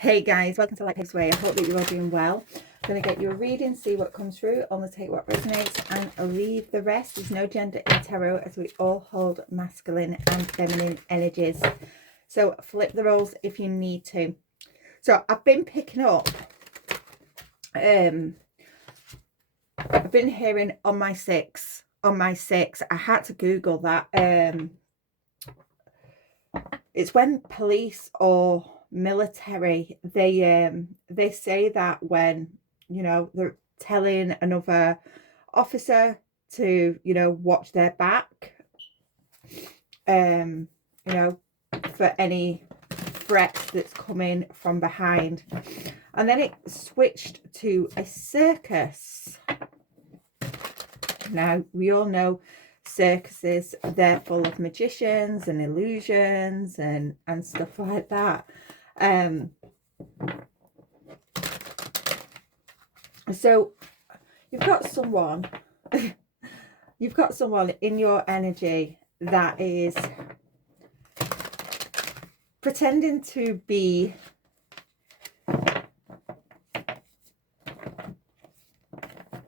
Hey guys, welcome to Like This Way. I hope that you're all doing well. I'm going to get you a reading, see what comes through, only take what resonates and leave the rest. There's no gender in tarot as we all hold masculine and feminine energies. So flip the roles if you need to. So I've been picking up, I've been hearing on my six. I had to Google that. It's when police or military, they say that when, you know, they're telling another officer to, you know, watch their back, you know, for any threat that's coming from behind. And then it switched to a circus. Now we all know circuses, they're full of magicians and illusions and stuff like that. So you've got someone in your energy that is pretending to be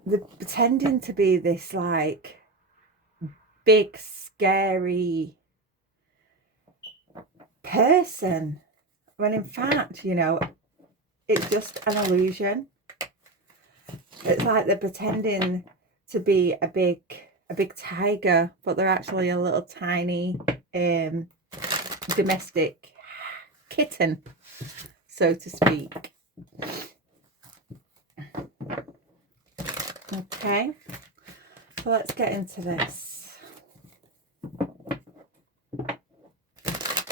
this like big scary person, when in fact, you know, it's just an illusion. It's like they're pretending to be a big tiger, but they're actually a little tiny domestic kitten, so to speak. Okay, so let's get into this.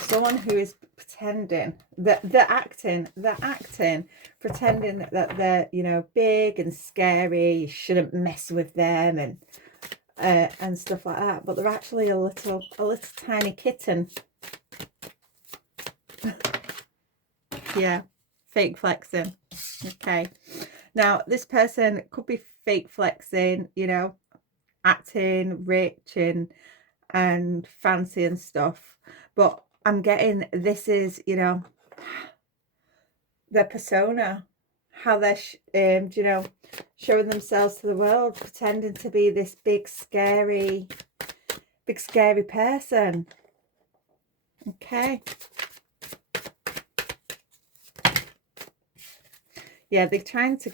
Someone who is pretending that they're acting, pretending that they're, you know, big and scary, you shouldn't mess with them and stuff like that, but they're actually a little tiny kitten. Yeah, fake flexing. Okay, now this person could be fake flexing, you know, acting rich and fancy and stuff, but I'm getting this is, you know, their persona, how they're you know, showing themselves to the world, pretending to be this big scary person. Okay, yeah, they're trying to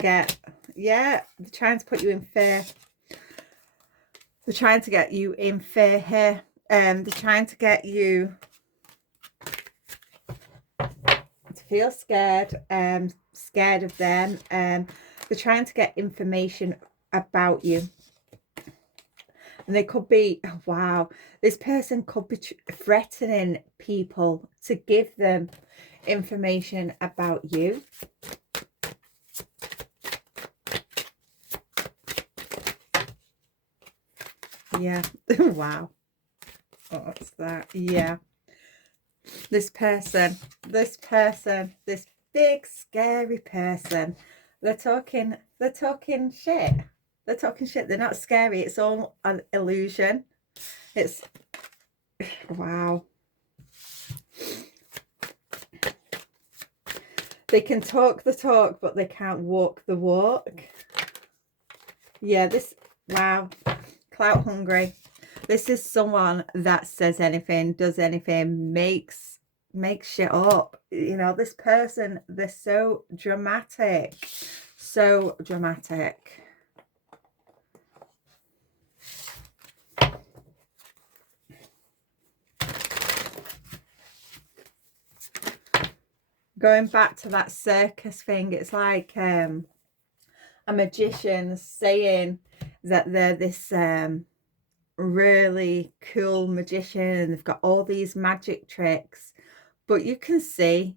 put you in fear. They're trying to get you in fear here. They're trying to get you to feel scared, scared of them. They're trying to get information about you. And they could be, oh, wow, this person could be threatening people to give them information about you. Yeah. Wow. Oh, what's that? Yeah. This person, this big scary person, they're talking shit. They're talking shit. They're not scary. It's all an illusion. It's, wow. They can talk the talk, but they can't walk the walk. Yeah, this, wow. Clout hungry. This is someone that says anything, does anything, makes shit up. You know, this person, they're so dramatic. So dramatic. Going back to that circus thing, it's like a magician saying that they're this really cool magician and they've got all these magic tricks, but you can see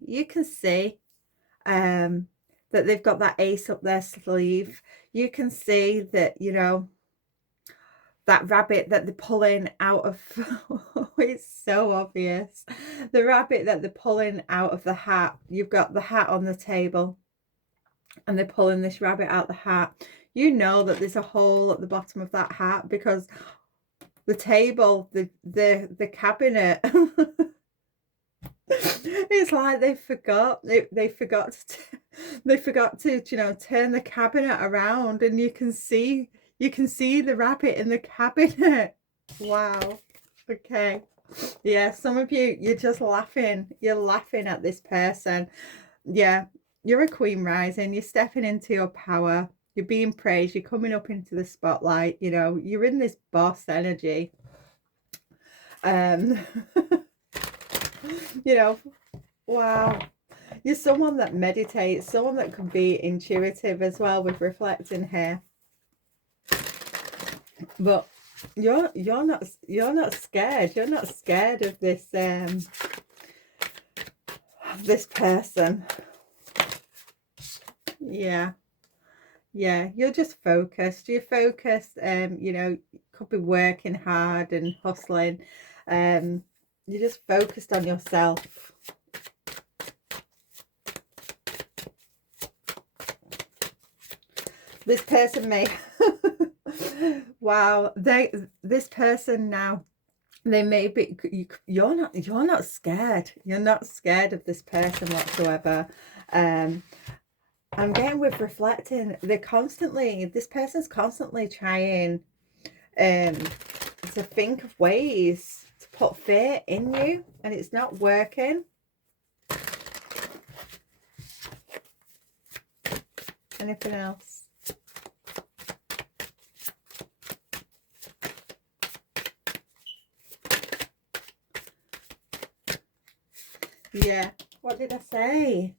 that they've got that ace up their sleeve. You can see that, you know, that rabbit that they're pulling out of it's so obvious, the rabbit that they're pulling out of the hat. You've got the hat on the table and they're pulling this rabbit out the hat. You know that there's a hole at the bottom of that hat because the table, the cabinet It's like they forgot they forgot to, you know, turn the cabinet around, and you can see the rabbit in the cabinet. Wow. Okay. Yeah, some of you, you're just laughing. You're laughing at this person. Yeah, you're a queen rising. You're stepping into your power. You're being praised. You're coming up into the spotlight. You know, you're in this boss energy. Um, you know, wow. You're someone that meditates, someone that can be intuitive as well with reflecting here. But you're not scared. You're not scared of this person. Yeah. Yeah, you're just focused. You're focused. You know, could be working hard and hustling. You're just focused on yourself. This person may wow, this person now, they may be, you're not scared. You're not scared of this person whatsoever. I'm getting with reflecting, this person's constantly trying to think of ways to put fear in you, and it's not working. Anything else? Yeah, what did I say?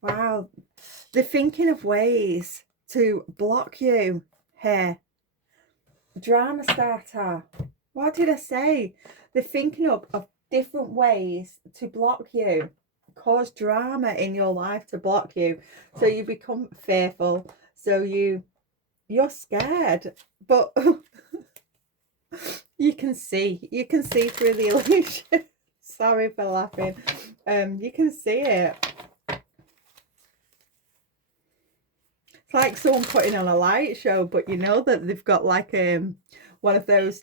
Wow, they're thinking of ways to block you here. Drama starter. What did I say? They're thinking of different ways to block you, cause drama in your life to block you. So you become fearful. So you're scared, but you can see through the illusion. Sorry for laughing. You can see it. It's like someone putting on a light show, but you know that they've got like one of those,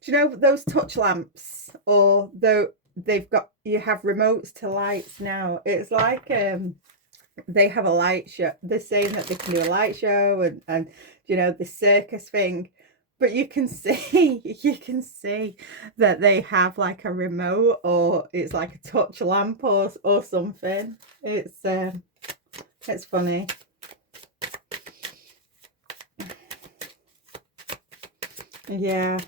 do you know those touch lamps, or though you have remotes to lights now. It's like they have a light show. They're saying that they can do a light show and you know, the circus thing, but you can see that they have like a remote, or it's like a touch lamp or something. It's funny. Yeah.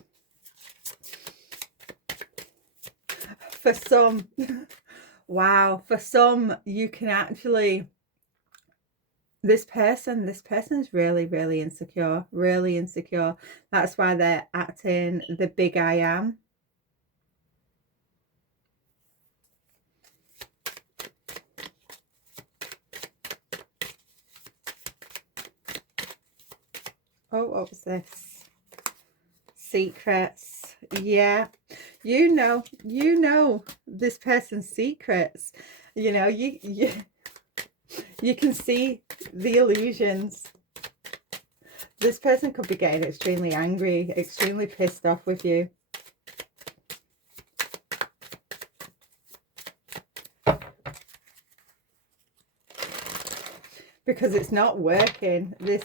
For some, wow, for some, you can actually, this person's really, really insecure, really insecure. That's why they're acting the big I am. Oh, what was this? Secrets. Yeah, you know this person's secrets. You know, you can see the illusions. This person could be getting extremely angry, extremely pissed off with you. Because it's not working. This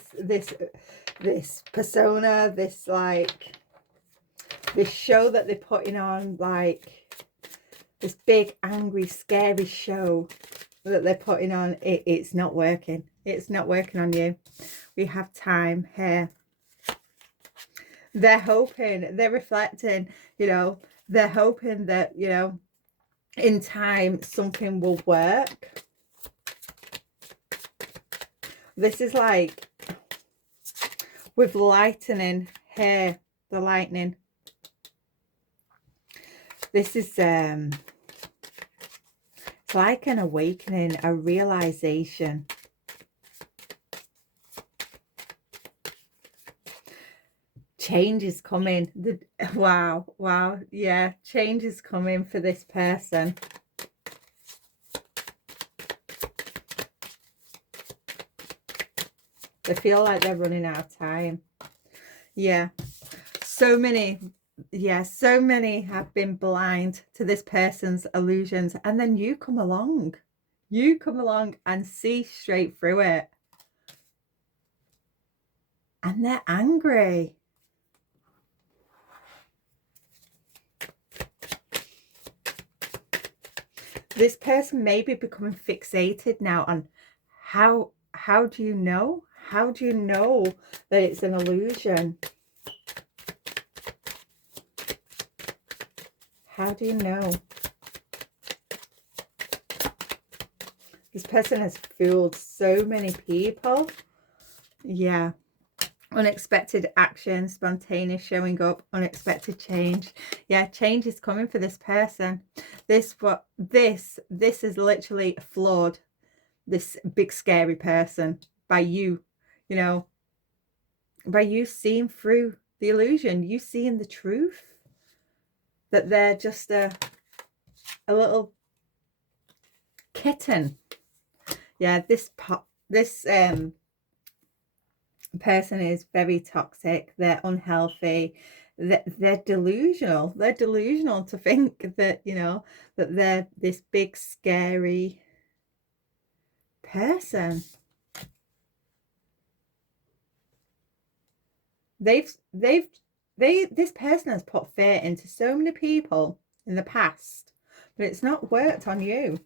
persona, this like this show that they're putting on, like this big angry scary show that they're putting on, it's not working. It's not working on you. We have time here. They're hoping, they're reflecting, you know, they're hoping that, you know, in time something will work. This is like with lightning here, the lightning. This is it's like an awakening, a realization. Change is coming. Wow, yeah, change is coming for this person. They feel like they're running out of time. Yeah, so many Yeah, so many have been blind to this person's illusions, and then you come along. You come along and see straight through it. And they're angry. This person may be becoming fixated now on how do you know? How do you know that it's an illusion? How do you know? This person has fooled so many people. Yeah. Unexpected action, spontaneous showing up, unexpected change. Yeah, change is coming for this person. This is literally flawed, this big scary person, by you, you know, by you seeing through the illusion, you seeing the truth that they're just a little kitten. Yeah, this person is very toxic. They're unhealthy. They're delusional. They're delusional to think that, you know, that they're this big scary person. This person has put fear into so many people in the past, but it's not worked on you.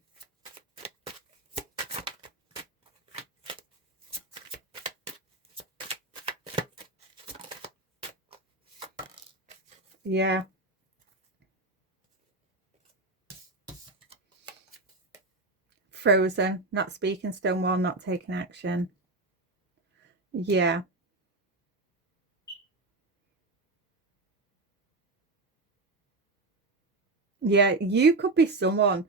Yeah. Frozen, not speaking, stonewall, not taking action. Yeah. Yeah, you could be someone,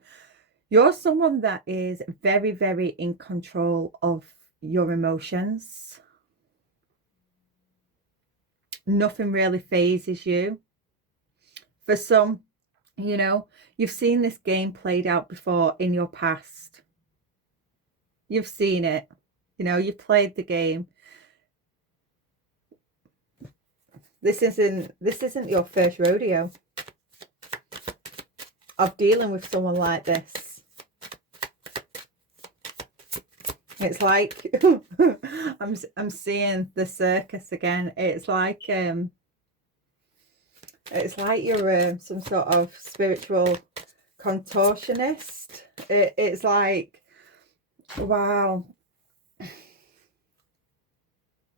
you're someone that is very, very in control of your emotions. Nothing really phases you. For some, you know, you've seen this game played out before in your past. You've seen it. You know, you've played the game. This isn't your first rodeo of dealing with someone like this. It's like I'm seeing the circus again. It's like you're some sort of spiritual contortionist. It's like, wow.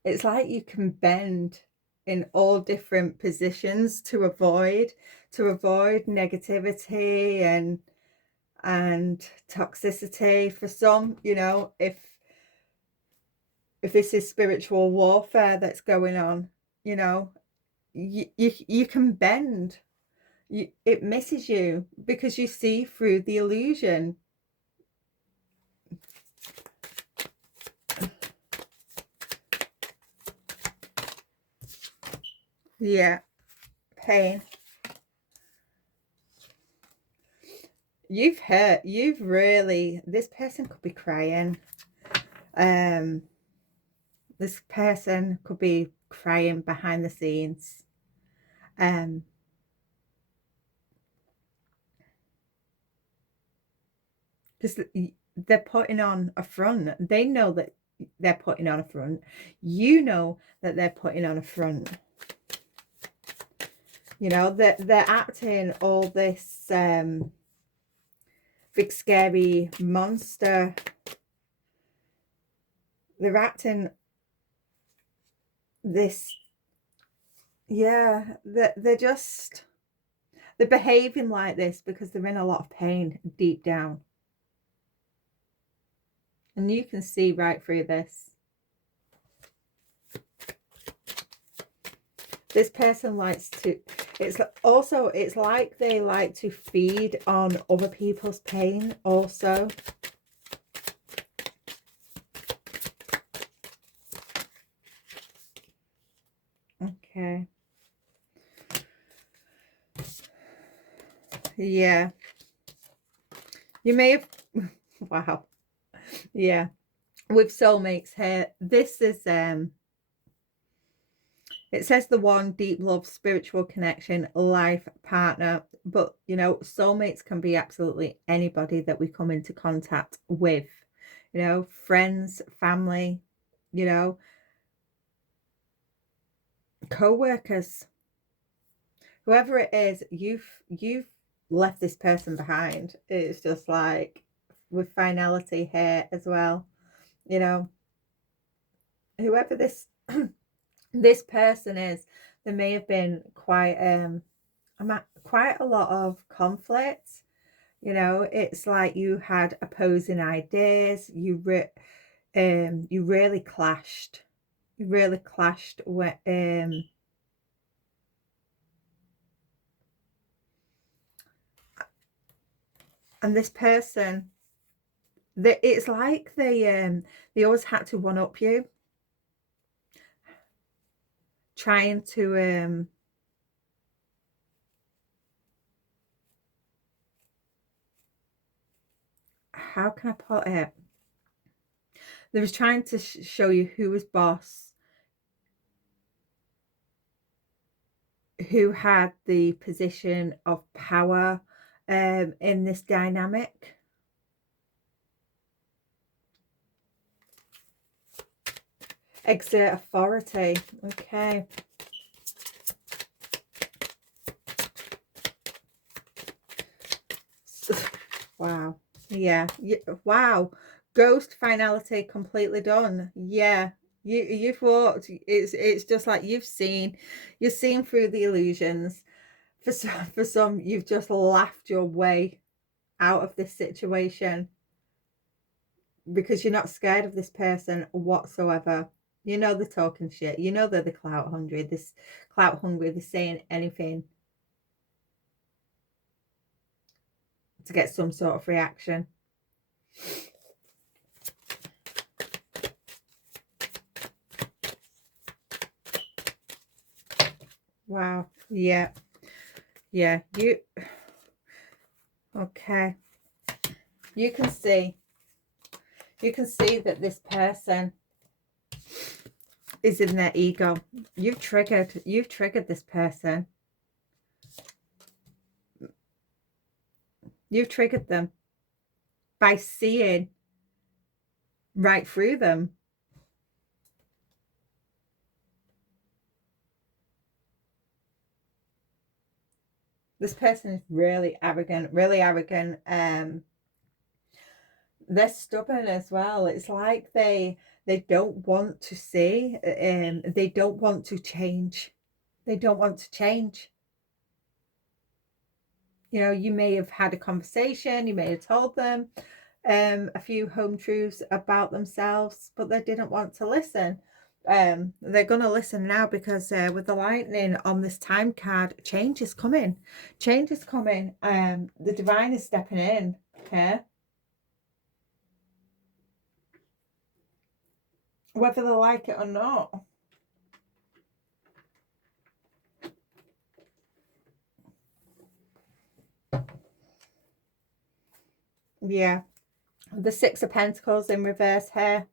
It's like you can bend in all different positions to avoid negativity and toxicity. For some, you know, if this is spiritual warfare that's going on, you know, you can bend. It misses you because you see through the illusion. Yeah, pain. You've really, this person could be crying. This person could be crying behind the scenes. Because they're putting on a front. They know that they're putting on a front. You know that they're putting on a front. You know, they're acting all this big scary monster. They're acting this, yeah, they're behaving like this because they're in a lot of pain deep down. And you can see right through this. This person likes to, it's like they like to feed on other people's pain also. Okay. Yeah. You may have, wow. Yeah. With soulmates here, this is It says the one, deep love, spiritual connection, life partner. But, you know, soulmates can be absolutely anybody that we come into contact with, you know, friends, family, you know, co-workers, whoever it is. You've left this person behind. It's just like with finality here as well, you know, whoever this this person is, there may have been quite a lot of conflict. You know, it's like you had opposing ideas. You really clashed. You really clashed with and this person, it's like they always had to one up you, trying to how can I put it? They was trying to show you who was boss, who had the position of power in this dynamic. Exert authority. Okay. Wow. Yeah. Wow. Ghost finality completely done. Yeah. You've walked. It's just like you've seen through the illusions. For some, you've just laughed your way out of this situation because you're not scared of this person whatsoever. You know they're talking shit. You know they're the clout hungry. They're saying anything to get some sort of reaction. Wow. Yeah. Yeah. Okay. You can see that this person is in their ego. You've triggered this person. You've triggered them by seeing right through them. This person is really arrogant, they're stubborn as well. It's like they don't want to see, they don't want to change. They don't want to change. You know, you may have had a conversation, you may have told them a few home truths about themselves, but they didn't want to listen. They're going to listen now because with the lightning on this time card, change is coming. Change is coming. The divine is stepping in. Okay. Whether they like it or not. Yeah. The Six of Pentacles in reverse here.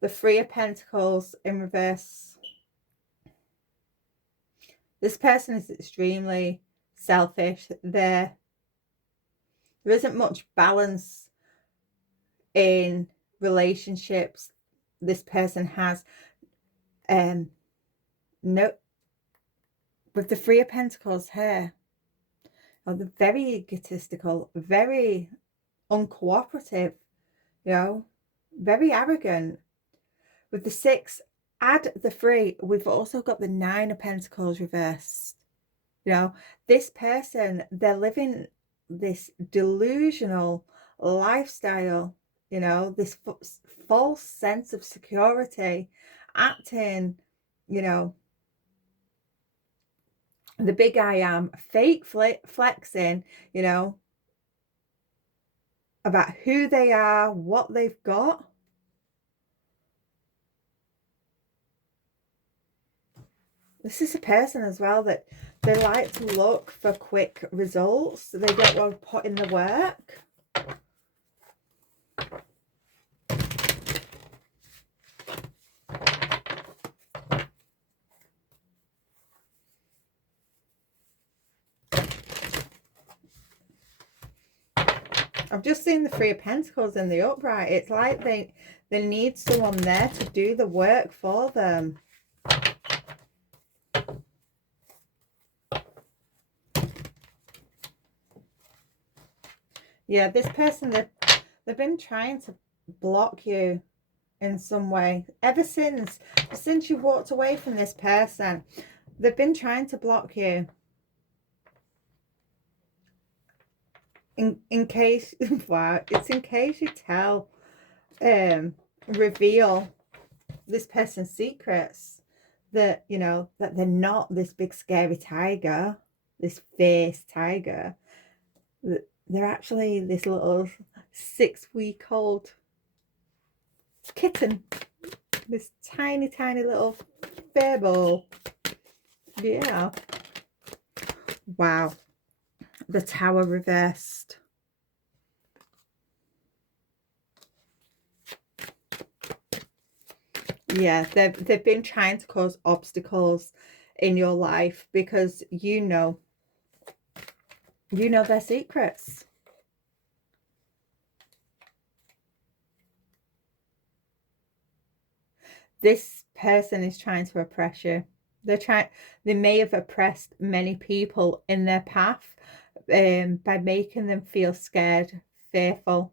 The Three of Pentacles in reverse. This person is extremely selfish. There isn't much balance in relationships. This person has no, with the Three of Pentacles here. Oh, they're very egotistical, very uncooperative, you know, very arrogant. With the Six, add the Three, we've also got the Nine of Pentacles reversed. You know, this person, they're living this delusional lifestyle, you know, this false sense of security, acting, you know, the big I am, fake flexing, you know, about who they are, what they've got. This is a person as well that they like to look for quick results. They don't want to put in the work. I've just seen the Three of Pentacles in the upright. It's like they need someone there to do the work for them. Yeah, this person, they've been trying to block you in some way. Ever since you walked away from this person, they've been trying to block you. In case, wow, it's in case you tell, reveal this person's secrets, that, you know, that they're not this big scary tiger, this fierce tiger. They're actually this little 6-week-old kitten, this tiny little bearball. Yeah, wow. The Tower reversed. Yeah, they've been trying to cause obstacles in your life because you know their secrets. This person is trying to oppress you. They may have oppressed many people in their path, by making them feel scared, fearful,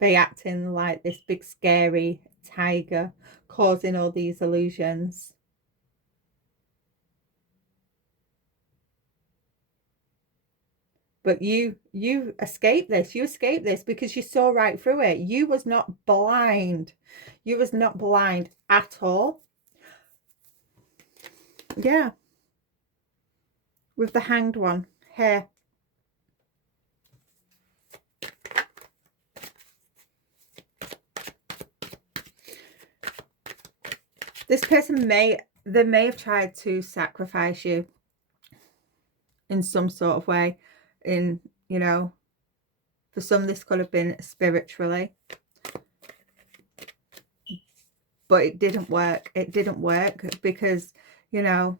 by acting like this big scary tiger, causing all these illusions. But you escaped this. You escaped this because you saw right through it. You was not blind. You was not blind at all. Yeah. With the Hanged One here. This person may have tried to sacrifice you in some sort of way. In, you know, for some this could have been spiritually. But it didn't work. It didn't work because, you know,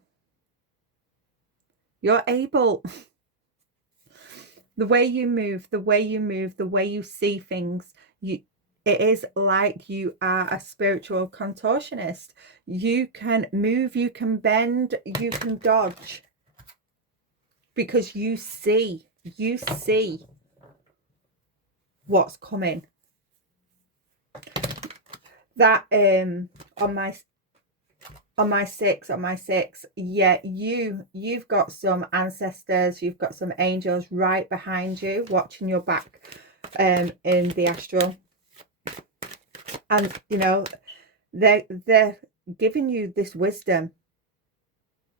you're able, the way you move, the way you see things, it is like you are a spiritual contortionist. You can move, you can bend, you can dodge, because you see what's coming. That on my six, yeah, you've got some ancestors, you've got some angels right behind you watching your back, in the astral. And you know, they're giving you this wisdom.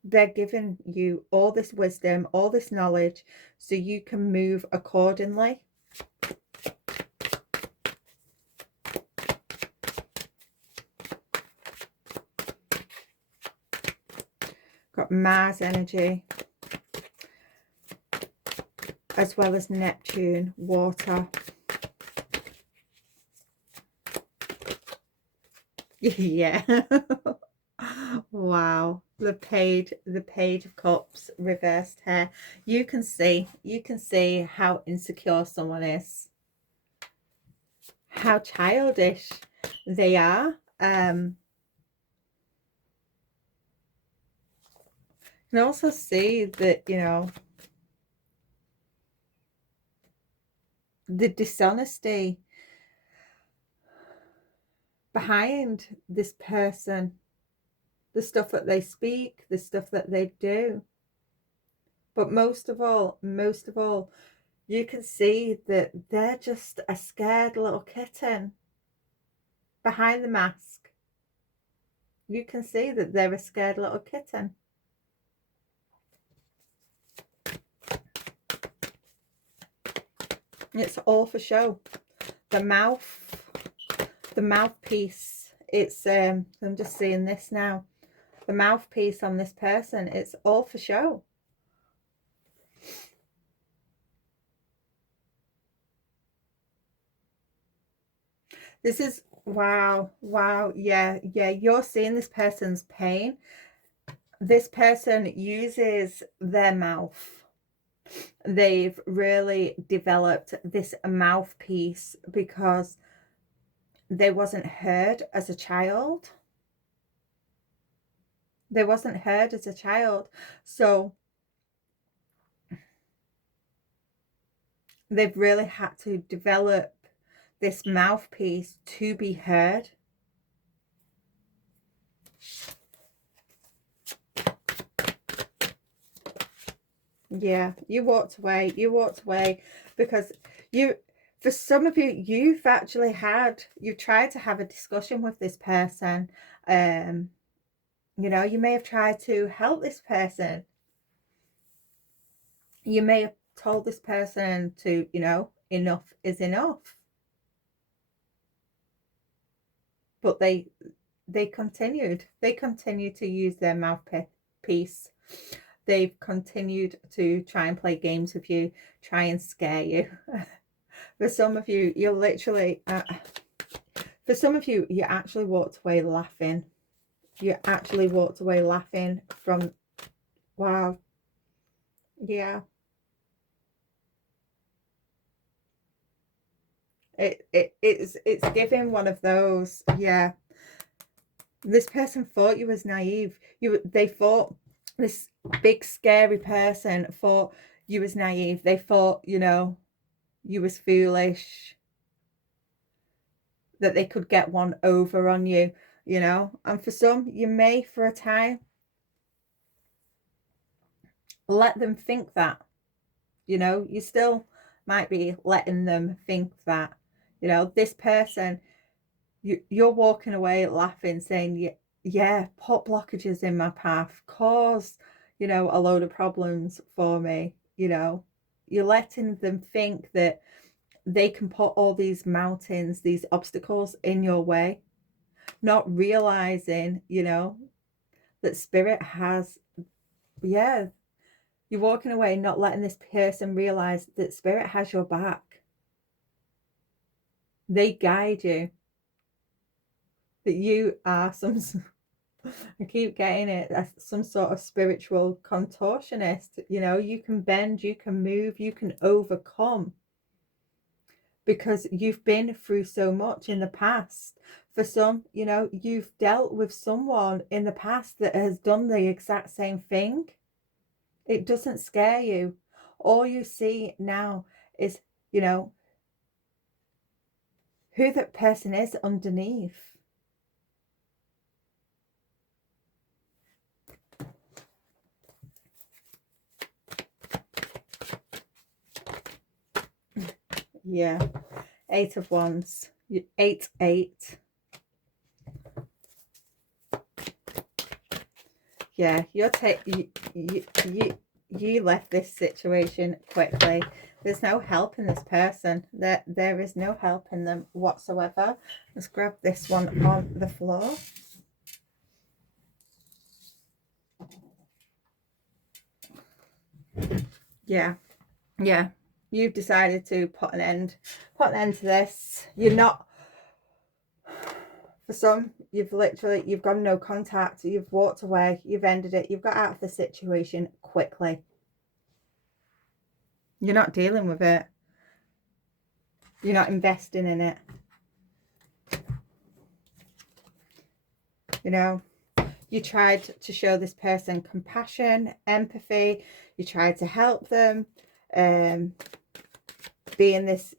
They're giving you all this wisdom, all this knowledge, so you can move accordingly. Got Mars energy, as well as Neptune, water. Yeah. Wow. The page of cups reversed here. You can see how insecure someone is, how childish they are. You can also see that, you know, the dishonesty behind this person, the stuff that they speak, the stuff that they do. But most of all, you can see that they're just a scared little kitten behind the mask. You can see that they're a scared little kitten. It's all for show. The mouthpiece, it's I'm just seeing this now. The mouthpiece on this person, it's all for show. This is, wow, yeah, you're seeing this person's pain. This person uses their mouth They've really developed this mouthpiece because they wasn't heard as a child. They wasn't heard as a child. So they've really had to develop this mouthpiece to be heard. Yeah, you walked away. You walked away because for some of you, you've actually you tried to have a discussion with this person. You know, you may have tried to help this person. You may have told this person to, you know, enough is enough. But they continued. They continued to use their mouthpiece. They've continued to try and play games with you, try and scare you. For some of you, you're literally, for some of you, you actually walked away laughing. You actually walked away laughing from, wow, yeah. It's giving one of those, yeah. This person thought you was naive. They thought, this big scary person thought you was naive. They thought, you know, you was foolish, that they could get one over on you, you know. And for some, you may for a time let them think that, you know, you still might be letting them think that, you know, this person, you're walking away laughing, saying, yeah, put blockages in my path, cause, you know, a load of problems for me, you know. You're letting them think that they can put all these mountains, these obstacles in your way, not realizing, you know, that spirit has, yeah, you're walking away not letting this person realize that spirit has your back. They guide you, that you are some, I keep getting it, some sort of spiritual contortionist. You know, you can bend, you can move, you can overcome, because you've been through so much in the past. For some, you know, you've dealt with someone in the past that has done the exact same thing. It doesn't scare you. All you see now is, you know, who that person is underneath. Yeah. 8 of Wands. 8, 8. Yeah, you left this situation quickly. There's no help in this person. There is no help in them whatsoever. Let's grab this one on the floor. Yeah, yeah. You've decided to put an end to this. You're not, for some, you've got no contact, you've walked away, you've ended it, you've got out of the situation quickly. You're not dealing with it. You're not investing in it. You know, you tried to show this person compassion, empathy, you tried to help them, being this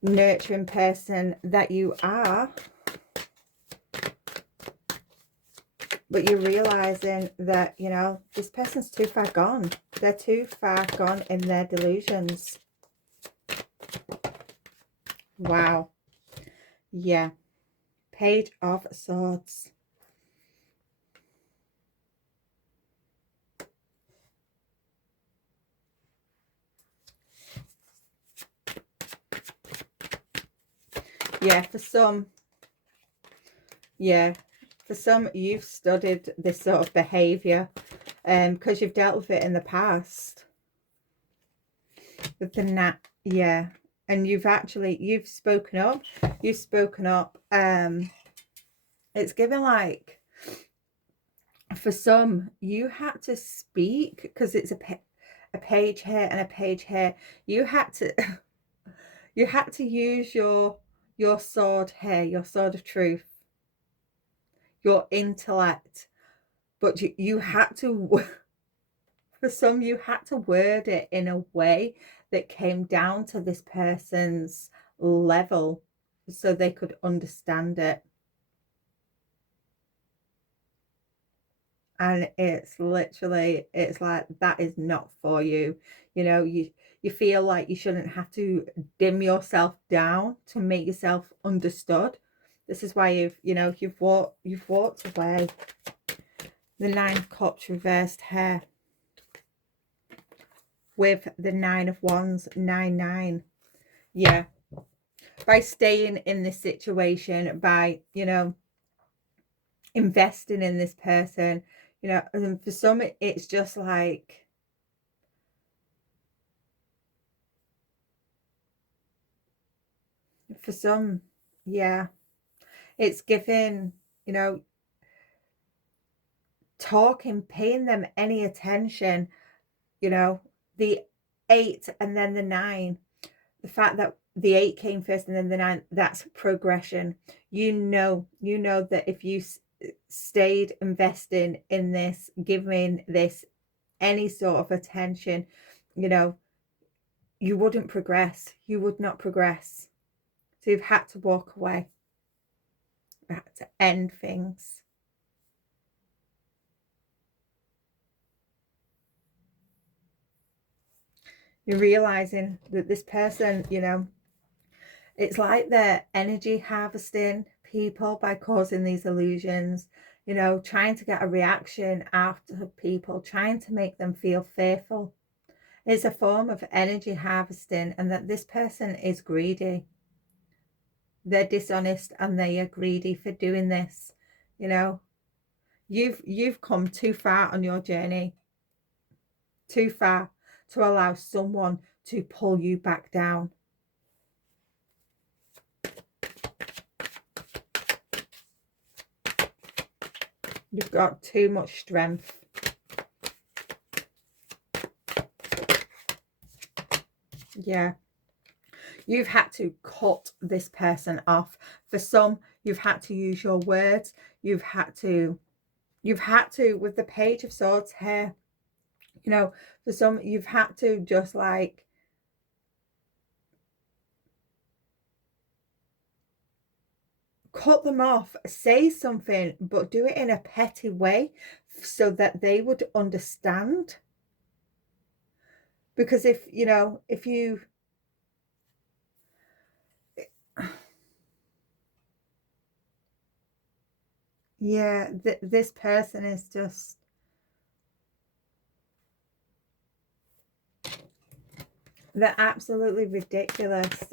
nurturing person that you are, but you're realizing that, you know, this person's too far gone. They're too far gone in their delusions. Wow. Yeah. Page of Swords. Yeah, for some, yeah, for some, you've studied this sort of behavior, because you've dealt with it in the past. With the yeah, and you've spoken up. You've spoken up. It's given like, for some, you had to speak because it's a page here and a page here. You had to you had to use your sword here, your sword of truth, your intellect, but you had to for some, you had to word it in a way that came down to this person's level so they could understand it. And it's literally, it's like, that is not for you. You know, you feel like you shouldn't have to dim yourself down to make yourself understood. This is why you've walked away. The Nine of Cups reversed here with the Nine of Wands, 9-9. Yeah, by staying in this situation, by investing in this person, and for some it's just like, for some, yeah, it's giving, talking, paying them any attention, the 8 and then the 9, the fact that the 8 came first and then the 9, that's progression. You know that if you stayed investing in this, giving this any sort of attention, you wouldn't progress. You would not progress. So you've had to walk away. You had to end things. You're realizing that this person, it's like they're energy harvesting people by causing these illusions, trying to get a reaction out of people, trying to make them feel fearful. It's a form of energy harvesting, and that this person is greedy. They're dishonest and they are greedy for doing this. You've come too far on your journey, too far to allow someone to pull you back down. You've got too much strength. Yeah. You've had to cut this person off. For some, you've had to use your words. You've had to, with the Page of Swords here, for some, you've had to just like cut them off, say something, but do it in a petty way so that they would understand. Because if you yeah, this person is just, they're absolutely ridiculous.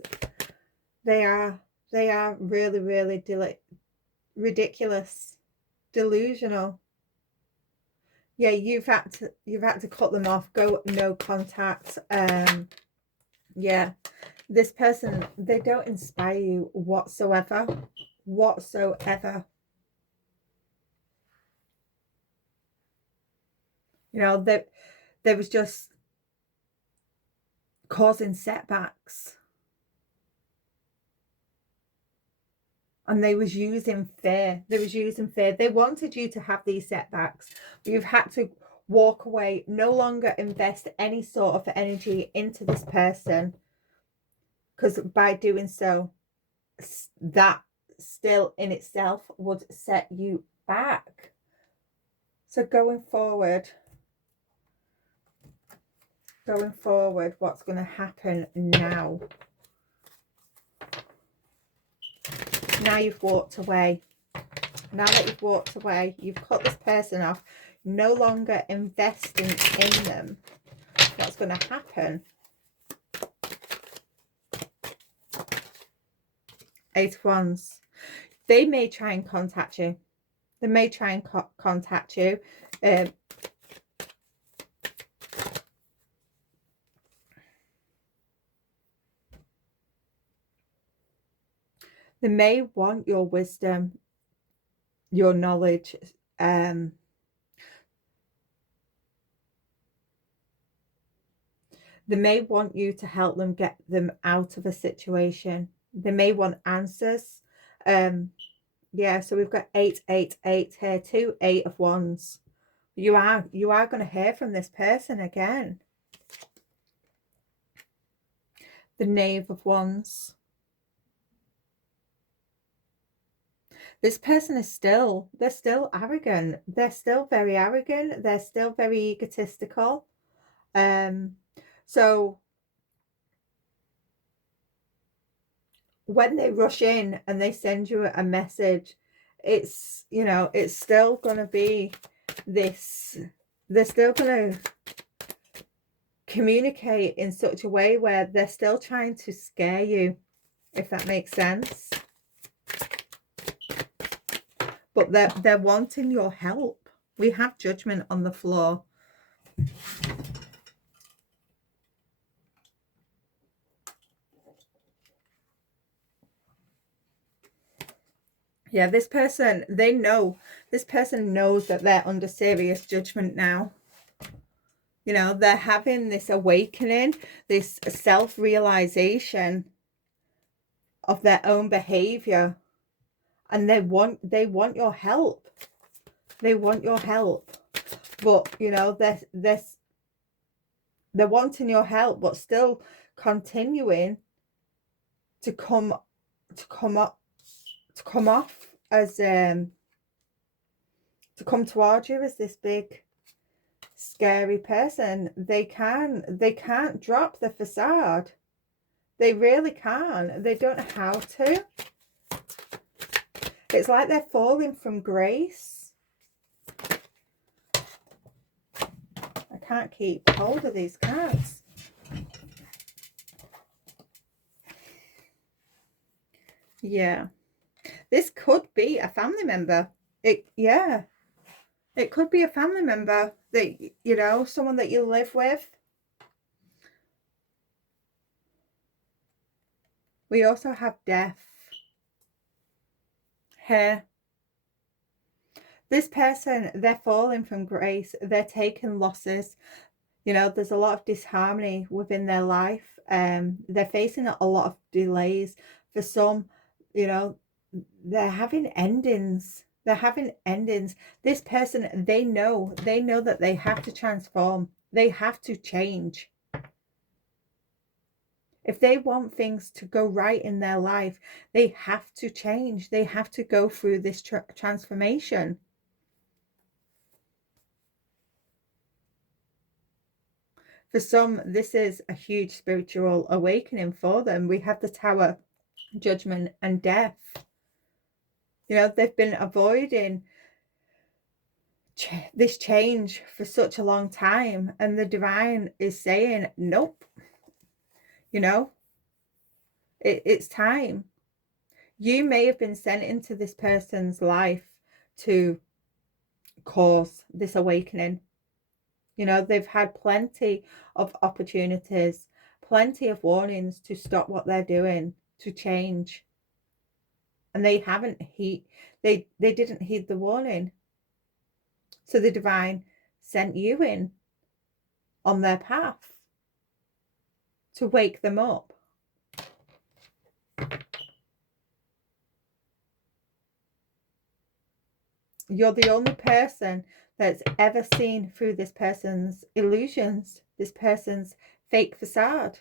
They are really, really ridiculous, delusional. Yeah, you've had to cut them off, go no contact. Yeah, this person, they don't inspire you whatsoever. There was just causing setbacks, and they was using fear. They wanted you to have these setbacks, but you've had to walk away, no longer invest any sort of energy into this person, because by doing so, that still in itself would set you back. So going forward, what's going to happen now? Now you've walked away. Now that you've walked away, you've cut this person off, no longer investing in them. What's going to happen? 8 of Wands. They may try and contact you. They may try and contact you. They may want your wisdom, your knowledge. They may want you to help them get them out of a situation. They may want answers. Yeah, so we've got 888 here, 2 8 of wands. You are going to hear from this person again. The Knave of Wands. This person is still, they're still arrogant. They're still very arrogant. They're still very egotistical. So when they rush in and they send you a message, it's, you know, it's still going to be this, they're still going to communicate in such a way where they're still trying to scare you, if that makes sense. But they're wanting your help. We have Judgment on the floor. Yeah, this person, this person knows that they're under serious judgment now. You know, they're having this awakening, this self-realization of their own behavior. And they want your help. They want your help. But, you know, they're wanting your help, but still continuing to come off as to come towards you as this big scary person. They can't drop the facade. They really can't. They don't know how to. It's like they're falling from grace. I can't keep hold of these cards. Yeah. This could be a family member. It could be a family member that, you know, someone that you live with. We also have death here. This person, they're falling from grace. They're taking losses. You know, there's a lot of disharmony within their life. They're facing a lot of delays. For some, you know, they're having endings. They're having endings. This person, they know that they have to transform. They have to change. If they want things to go right in their life, they have to change. They have to go through this transformation. For some, this is a huge spiritual awakening for them. We have the Tower, Judgment and Death. You know, they've been avoiding this change for such a long time, and the divine is saying, nope, you know, it's time. You may have been sent into this person's life to cause this awakening. You know, they've had plenty of opportunities, plenty of warnings to stop what they're doing, to change. And they haven't they didn't heed the warning. So the divine sent you in on their path to wake them up. You're the only person that's ever seen through this person's illusions, this person's fake facade.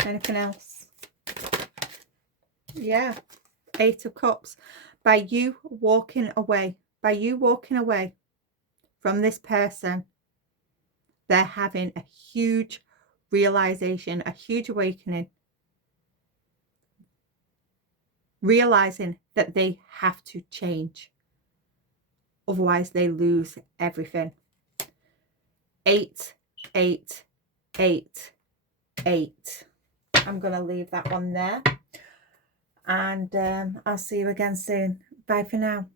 Anything else? Yeah. 8 of Cups. By you walking away from this person, they're having a huge realization, a huge awakening. Realizing that they have to change. Otherwise, they lose everything. 8, 8, 8, 8. I'm going to leave that one there. And I'll see you again soon. Bye for now.